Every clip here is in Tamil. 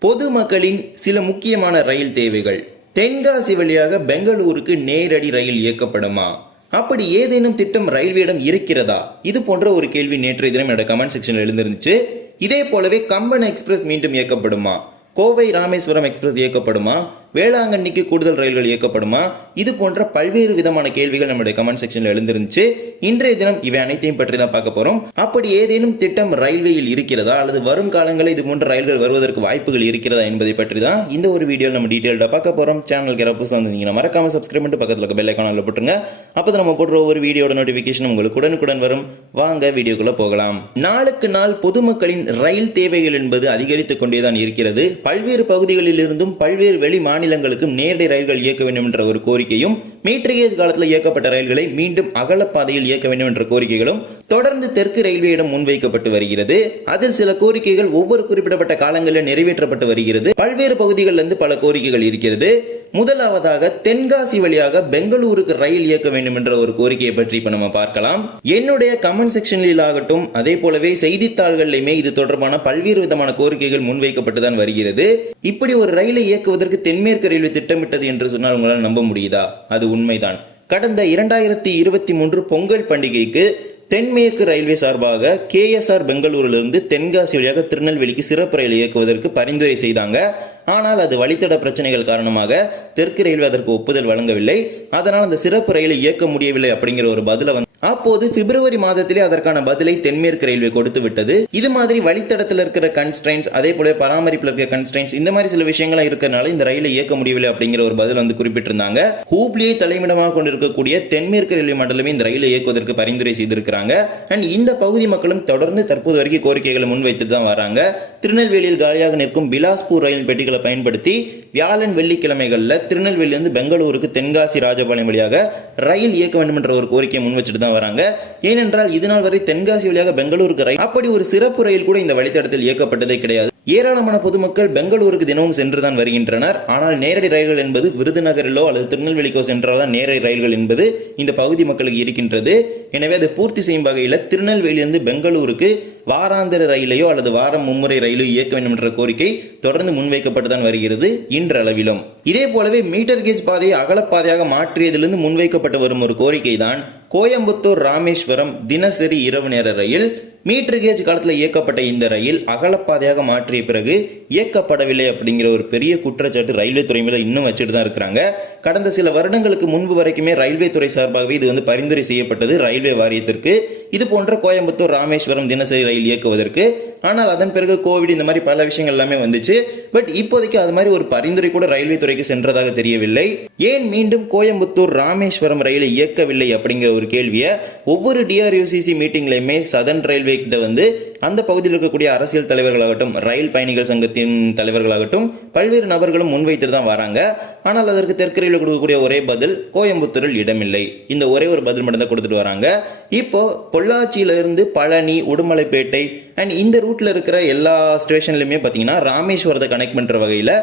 பொதுமக்களின் சில முக்கியமான ரயில் தேவைகள். தென்காசி வழியாக பெங்களூருக்கு நேரடி ரயில் இயக்கப்படுமா? அப்படி ஏதேனும் திட்டம் ரயில்வேடம் இருக்கிறதா? இது போன்ற ஒரு கேள்வி நேற்றைய தினம் என்னோட கமெண்ட் செக்ஷனில் எழுந்திருந்துச்சு. இதே போலவே கம்பன் எக்ஸ்பிரஸ் மீண்டும் இயக்கப்படுமா? கோவை ராமேஸ்வரம் எக்ஸ்பிரஸ் இயக்கப்படுமா? வேளாங்கண்ணிக்கு கூடுதல் ரயில்கள் இயக்கப்படுமா? இது போன்ற பல்வேறு விதமான கேள்விகள் நம்முடைய கமெண்ட் செக்ஷன்ல எழுந்திருந்துச்சு. இன்றைய தினம் இவை அனைத்தையும் பற்றி தான் பார்க்க போறோம். அப்படி ஏதேனும் திட்டம் ரயில்வேயில் இருக்கிறதா? அல்லது வரும் காலங்களில் இது போன்ற ரயில்கள் வருவதற்கு வாய்ப்புகள் இருக்கிறதா என்பதை பற்றி தான் இந்த ஒரு வீடியோ நம்ம டீட்டெயில்டாக பார்க்க போறோம். சேனலுக்கு யாராவது புதுசாக வந்தீங்கன்னா மறக்காம சப்ஸ்கிரைப் பண்ணிட்டு பக்கத்தில் இருக்க பெல் ஐக்கானில் போட்டுருங்க. அப்போ நம்ம போடுற ஒவ்வொரு வீடியோட நோட்டிஃபிகேஷன் உங்களுக்கு உடனுக்குடன் வரும். வாங்க வீடியோக்குள்ள போகலாம். நாளுக்கு நாள் பொதுமக்களின் ரயில் தேவைகள் என்பது அதிகரித்துக் கொண்டேதான் இருக்கிறது. பல்வேறு பகுதிகளில் இருந்தும் பல்வேறு வெளி மாநிலங்களுக்கும் நேரடி ரயில்கள் இயக்க வேண்டும் என்ற ஒரு கோரிக்கையும் மீட்டர் காலத்தில் இயக்கப்பட்ட ரயில்களை மீண்டும் அகலப்பாதையில் இயக்க வேண்டும் என்ற கோரிக்கைகளும் தொடர்ந்து தெற்கு ரயில்வேயிடம் முன்வைக்கப்பட்டு வருகிறது. அதில் சில கோரிக்கைகள் ஒவ்வொரு குறிப்பிடப்பட்ட காலங்களில் நிறைவேற்றப்பட்டு வருகிறது. பல்வேறு பகுதிகளில் இருந்து பல கோரிக்கைகள் இருக்கிறது. முதலாவதாக தென்காசி வழியாக பெங்களூருக்கு ரயில் இயக்க வேண்டும் என்ற ஒரு கோரிக்கையை பற்றி இப்ப நம்ம பார்க்கலாம். என்னுடைய கமெண்ட் செக்ஷனில் ஆகட்டும் அதே போலவே செய்தித்தாள்களிலுமே இது தொடர்பான பல்வேறு விதமான கோரிக்கைகள் முன்வைக்கப்பட்டு தான் வருகிறது. இப்படி ஒரு ரயிலை இயக்குவதற்கு தென்மேற்கு ரயில்வே திட்டமிட்டது என்று சொன்னால் உங்களால் நம்ப முடியுதா? அது உண்மைதான். கடந்த இரண்டாயிரத்தி இருபத்தி மூன்று பொங்கல் பண்டிகைக்கு தென்மேற்கு ரயில்வே சார்பாக கேஎஸ்ஆர் பெங்களூரிலிருந்து தென்காசி வழியாக திருநெல்வேலிக்கு சிறப்பு ரயில் இயக்குவதற்கு பரிந்துரை செய்தாங்க. ஆனால் அது வழித்தட பிரச்சனைகள் காரணமாக தெற்கு ரயில்வே அதற்கு ஒப்புதல் வழங்கவில்லை. அதனால் அந்த சிறப்பு ரயிலை இயக்க முடியவில்லை அப்படிங்கிற ஒரு பதில வந்து அப்போது பிப்ரவரி மாதத்திலே அதற்கான பதிலை தென்மேற்கு ரயில்வே கொடுத்து விட்டது. இது மாதிரி வழித்தடத்தில் இருக்கிற கன்ஸ்ட்ரைன்ஸ் அதே போல பராமரிப்பில் இருக்கிற கன்ஸ்ட்ரைன்ஸ் இந்த மாதிரி சில விஷயங்கள்லாம் இருக்கிறனால இந்த ரயிலை இயக்க முடியவில்லை அப்படிங்கிற ஒரு பதில் வந்து குறிப்பிட்டிருந்தாங்க. ஹூப்ளியை தலைமையிடமாக கொண்டிருக்கக்கூடிய தென்மேற்கு ரயில்வே மண்டலமே இந்த ரயிலை இயக்குவதற்கு பரிந்துரை செய்திருக்கிறாங்க. அண்ட் இந்த பகுதி மக்களும் தொடர்ந்து தற்போது வரைக்கும் கோரிக்கைகளை முன்வைத்து தான் வராங்க. திருநெல்வேலியில் காலியாக நிற்கும் பிலாஸ்பூர் ரயில் பெட்டிகளை பயன்படுத்தி வியாழன் வெள்ளிக்கிழமைகளில் திருநெல்வேலியிலிருந்து பெங்களூருக்கு தென்காசி ராஜபாளையம் வழியாக ரயில் இயக்க வேண்டும் என்ற ஒரு கோரிக்கையை முன் வச்சுட்டு தான் வராங்க. ஏனென்றால் இதுநாள் வரை தென்காசி வழியாக பெங்களூருக்கு ரயில் அப்படி ஒரு சிறப்பு ரயில் கூட இந்த வழித்தடத்தில் இயக்கப்பட்டதே கிடையாது. ஏராளமான பொதுமக்கள் பெங்களூருக்கு தினமும் சென்றுதான் வருகின்றனர். ஆனால் நேரடி ரயில்கள் என்பது விருதுநகரிலோ அல்லது திருநெல்வேலிக்கோ சென்றால்தான் நேரடி ரயில்கள் என்பது இந்த பகுதி மக்களுக்கு இருக்கின்றது. எனவே அதை பூர்த்தி செய்யும் வகையில் திருநெல்வேலியிலிருந்து பெங்களூருக்கு வாராந்திர ரயிலையோ அல்லது வாரம் மும்முறை ரயிலோ இயக்க வேண்டும் என்ற கோரிக்கை தொடர்ந்து முன்வைக்கப்பட்டு தான் வருகிறது இன்றளவிலும். இதே போலவே மீட்டர் கேஜ் பாதையை அகலப்பாதையாக மாற்றியதிலிருந்து முன்வைக்கப்பட்டு வரும் ஒரு கோரிக்கை தான் கோயம்புத்தூர் ராமேஸ்வரம் தினசரி இரவு நேர ரயில். மீட்டர் கேஜ் காலத்தில் இயக்கப்பட்ட இந்த ரயில் அகலப்பாதையாக மாற்றிய பிறகு இயக்கப்படவில்லை அப்படிங்கிற ஒரு பெரிய குற்றச்சாட்டு ரயில்வே துறை மேல இன்னும் வச்சுட்டு தான் இருக்கிறாங்க. கடந்த சில வருடங்களுக்கு முன்பு வரைக்குமே ரயில்வே துறை சார்பாகவே இது வந்து பரிந்துரை செய்யப்பட்டது ரயில்வே வாரியத்திற்கு. இது போன்ற கோயம்புத்தூர் ராமேஸ்வரம் தினசரி ரயில் இயக்குவதற்கு. ஆனால் அதன் பிறகு கோவிட் இந்த மாதிரி பல விஷயங்கள் எல்லாமே வந்துச்சு. பட் இப்போதைக்கு அது மாதிரி ஒரு பரிந்துரை கூட ரயில்வே துறைக்கு சென்றதாக தெரியவில்லை. ஏன் மீண்டும் கோயம்புத்தூர் ராமேஸ்வரம் ரயிலை இயக்கவில்லை அப்படிங்கிற ஒரு கேள்வியை ஒவ்வொரு டிஆர்யூசிசி மீட்டிங்லையுமே சதன் ரயில்வே கிட்ட வந்து அந்த பகுதியில் இருக்கக்கூடிய அரசியல் தலைவர்களாகட்டும் ரயில் பயணிகள் சங்கத்தின் தலைவர்களாகட்டும் பல்வேறு நபர்களும் முன்வைத்து தான் வராங்க. ஆனால் அதற்கு தெற்கு கொடுக்கக்கூடிய ஒரே பதில் கோயம்புத்தூரில் இடமில்லை. இந்த ஒரே ஒரு பதில் மட்டும் தான் கொடுத்துட்டு வராங்க. இப்போ பொள்ளாச்சியிலிருந்து பழனி உடுமலைப்பேட்டை அண்ட் இந்த ரூட்ல இருக்கிற எல்லா ஸ்டேஷன்லையுமே பார்த்தீங்கன்னா ராமேஸ்வரத்தை கனெக்ட் பண்ற வகையில்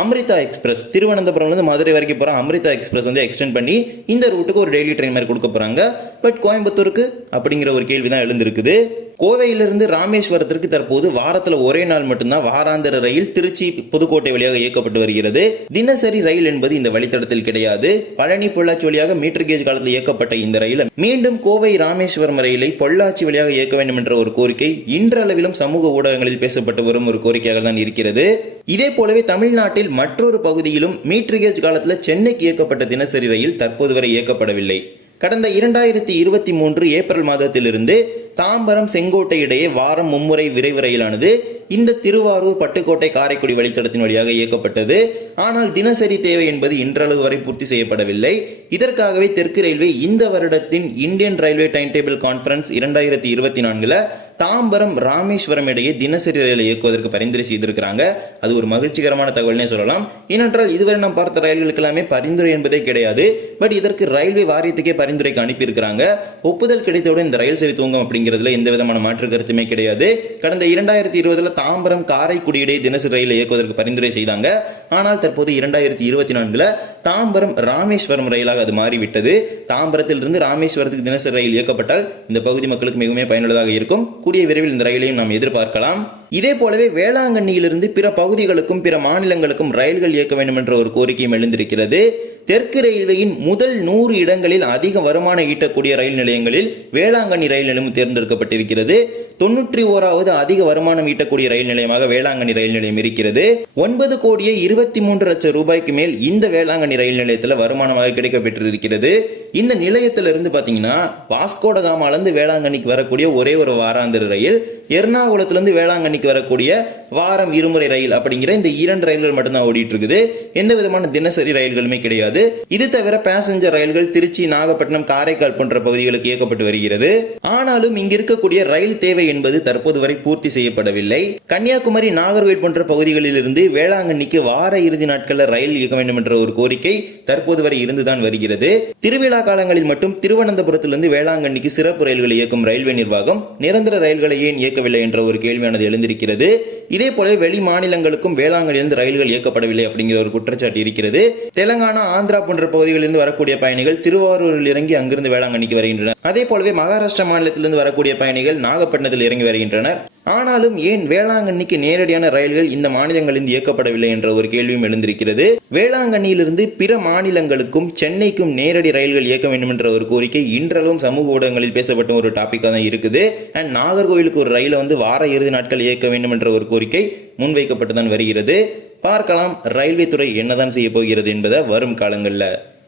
அம்ரிதா எக்ஸ்பிரஸ் திருவனந்தபுரம்லேருந்து மதுரை வரைக்கும் போகிற அம்ரிதா எக்ஸ்பிரஸ் வந்து எக்ஸ்டெண்ட் பண்ணி இந்த ரூட்டுக்கு ஒரு டெய்லி ட்ரெயின் மாதிரி கொடுக்க போகிறாங்க பட் கோயம்புத்தூருக்கு அப்படிங்கிற ஒரு கேள்வி தான் எழுந்திருக்குது. கோவையிலிருந்து ராமேஸ்வரத்திற்கு தற்போது வாரத்தில் ஒரே நாள் மட்டும்தான் வாராந்திர ரயில் திருச்சி புதுக்கோட்டை வழியாக இயக்கப்பட்டு வருகிறது. தினசரி ரயில் என்பது இந்த வழித்தடத்தில் கிடையாது. பழனி பொள்ளாச்சி வழியாக மீட்டர் கேஜ் காலத்தில் இயக்கப்பட்ட இந்த ரயில் மீண்டும் கோவை ராமேஸ்வரம் ரயிலை பொள்ளாச்சி வழியாக இயக்க வேண்டும் என்ற ஒரு கோரிக்கை இன்றளவிலும் சமூக ஊடகங்களில் பேசப்பட்டு வரும் ஒரு கோரிக்கையாக தான் இருக்கிறது. இதே போலவே தமிழ்நாட்டில் மற்றொரு பகுதியிலும் மீட்டர் கேஜ் காலத்தில் சென்னைக்கு இயக்கப்பட்ட தினசரி ரயில் தற்போது வரை இயக்கப்படவில்லை. கடந்த இரண்டாயிரத்தி இருபத்தி மூன்று ஏப்ரல் மாதத்திலிருந்து தாம்பரம் செங்கோட்டை இடையே வாரம் மும்முறை விரைவு ரயிலானது இந்த திருவாரூர் பட்டுக்கோட்டை காரைக்குடி வழித்தடத்தின் வழியாக இயக்கப்பட்டது. ஆனால் தினசரி தேவை என்பது இன்றளவு வரை பூர்த்தி செய்யப்படவில்லை. இதற்காகவே தெற்கு ரயில்வே இந்த வருடத்தின் Indian railway time table conference இரண்டாயிரத்தி இருபத்தி நான்குல தாம்பரம் ராமேஸ்வரம் இடையே தினசரி ரயிலை இயக்குவதற்கு பரிந்துரை செய்திருக்கிறாங்க. அது ஒரு மகிழ்ச்சிகரமான தகவல்னே சொல்லலாம். ஏனென்றால் இதுவரை நாம் பார்த்த ரயில்களுக்கு எல்லாமே பரிந்துரை என்பதே கிடையாது. பட் இதற்கு ரயில்வே வாரியத்துக்கே பரிந்துரைக்கு அனுப்பியிருக்கிறாங்க. ஒப்புதல் கிடைத்தவுடன் இந்த ரயில் சேவை தூங்கும் அப்படி அப்படிங்கிறதுல எந்த விதமான மாற்று கருத்துமே கிடையாது. கடந்த இரண்டாயிரத்தி இருபதுல தாம்பரம் காரைக்குடி இடையே தினசரி ரயிலை இயக்குவதற்கு பரிந்துரை செய்தாங்க. ஆனால் தற்போது இரண்டாயிரத்தி இருபத்தி நான்குல தாம்பரம் ராமேஸ்வரம் ரயிலாக அது மாறிவிட்டது. தாம்பரத்திலிருந்து ராமேஸ்வரத்துக்கு தினசரி ரயில் இயக்கப்பட்டால் இந்த பகுதி மக்களுக்கு மிகவும் பயனுள்ளதாக இருக்கும். கூடிய விரைவில் இந்த ரயிலையும் நாம் எதிர்பார்க்கலாம். இதே போலவே வேளாங்கண்ணியிலிருந்து பிற பகுதிகளுக்கும் பிற மாநிலங்களுக்கும் ரயில்கள் இயக்க வேண்டும் என்ற ஒரு கோரிக்கையும் எழுந்திருக்கிறது. தெற்கு ரயில்வேயின் முதல் நூறு இடங்களில் அதிக வருமானம் ஈட்டக்கூடிய ரயில் நிலையங்களில் வேளாங்கண்ணி ரயில் நிலையம் தேர்ந்தெடுக்கப்பட்டிருக்கிறது. தொன்னூற்றி ஓராவது அதிக வருமானம் ஈட்டக்கூடிய ரயில் நிலையமாக வேளாங்கண்ணி ரயில் நிலையம் இருக்கிறது. ஒன்பது கோடியே இருபத்தி மூன்று லட்சம் ரூபாய்க்கு மேல் இந்த வேளாங்கண்ணி ரயில் நிலையத்தில் வருமானமாக கிடைக்கப்பட்டிருக்கிறது இந்த நிலையத்திலிருந்து பாத்தீங்கன்னா வாஸ்கோடகாமாலேருந்து வேளாங்கண்ணிக்கு வரக்கூடிய ஒரே ஒரு வாராந்திர ரயில் எர்ணாகுளத்திலிருந்து மணிக்கு வரக்கூடிய வாரம் இருமுறை ரயில் அப்படிங்கிற இந்த இரண்டு ரயில்கள் மட்டும்தான் ஓடிட்டு இருக்குது எந்த விதமான தினசரி ரயில்களுமே கிடையாது. இது தவிர பேசஞ்சர் ரயில்கள் திருச்சி நாகப்பட்டினம் காரைக்கால் போன்ற பகுதிகளுக்கு இயக்கப்பட்டு வருகிறது. ஆனாலும் இங்க இருக்கக்கூடிய ரயில் தேவை என்பது தற்போது வரை பூர்த்தி செய்யப்படவில்லை. கன்னியாகுமரி நாகர்கோவில் போன்ற பகுதிகளில் இருந்து வேளாங்கண்ணிக்கு வார இறுதி நாட்கள்ல ரயில் இயக்க வேண்டும் என்ற ஒரு கோரிக்கை தற்போது வரை இருந்துதான் வருகிறது. திருவிழா காலங்களில் மட்டும் திருவனந்தபுரத்திலிருந்து வேளாங்கண்ணிக்கு சிறப்பு ரயில்களை இயக்கும் ரயில்வே நிர்வாகம் நிரந்தர ரயில்களை ஏன் இயக்கவில்லை என்ற ஒரு கேள்வியானது எழுந்திருக்கிறது. இருக்கிறது. இதே போல வெளி மாநிலங்களுக்கும் வேளாங்கண்ணிலிருந்து ரயில்கள் இயக்கப்படவில்லை அப்படிங்கிற ஒரு குற்றச்சாட்டு இருக்கிறது. தெலங்கானா ஆந்திரா போன்ற பகுதிகளிலிருந்து வரக்கூடிய பயணிகள் திருவாரூரில் இறங்கி அங்கிருந்து வேளாங்கண்ணிக்கு வருகின்றனர். அதே போலவே மகாராஷ்டிரா மாநிலத்திலிருந்து வரக்கூடிய பயணிகள் நாகப்பட்டினத்தில் இறங்கி வருகின்றனர். ஆனாலும் ஏன் வேளாங்கண்ணிக்கு நேரடியான ரயில்கள் இந்த மாநிலங்களிலிருந்து இயக்கப்படவில்லை என்ற ஒரு கேள்வியும் எழுந்திருக்கிறது? வேளாங்கண்ணியிலிருந்து பிற மாநிலங்களுக்கும் சென்னைக்கும் நேரடி ரயில்கள் இயக்க வேண்டும் என்ற ஒரு கோரிக்கை இன்றளவும் சமூக ஊடகங்களில் பேசப்பட்ட ஒரு டாப்பிக்காக தான் இருக்குது. அண்ட் நாகர்கோவிலுக்கு ஒரு ரயிலை வந்து வார இறுதி நாட்கள் இயக்க வேண்டும் என்ற ஒரு கோரிக்கை முன்வைக்கப்பட்டு தான் வருகிறது. பார்க்கலாம் ரயில்வே துறை என்னதான் செய்ய போகிறது என்பதை வரும் காலங்களில்.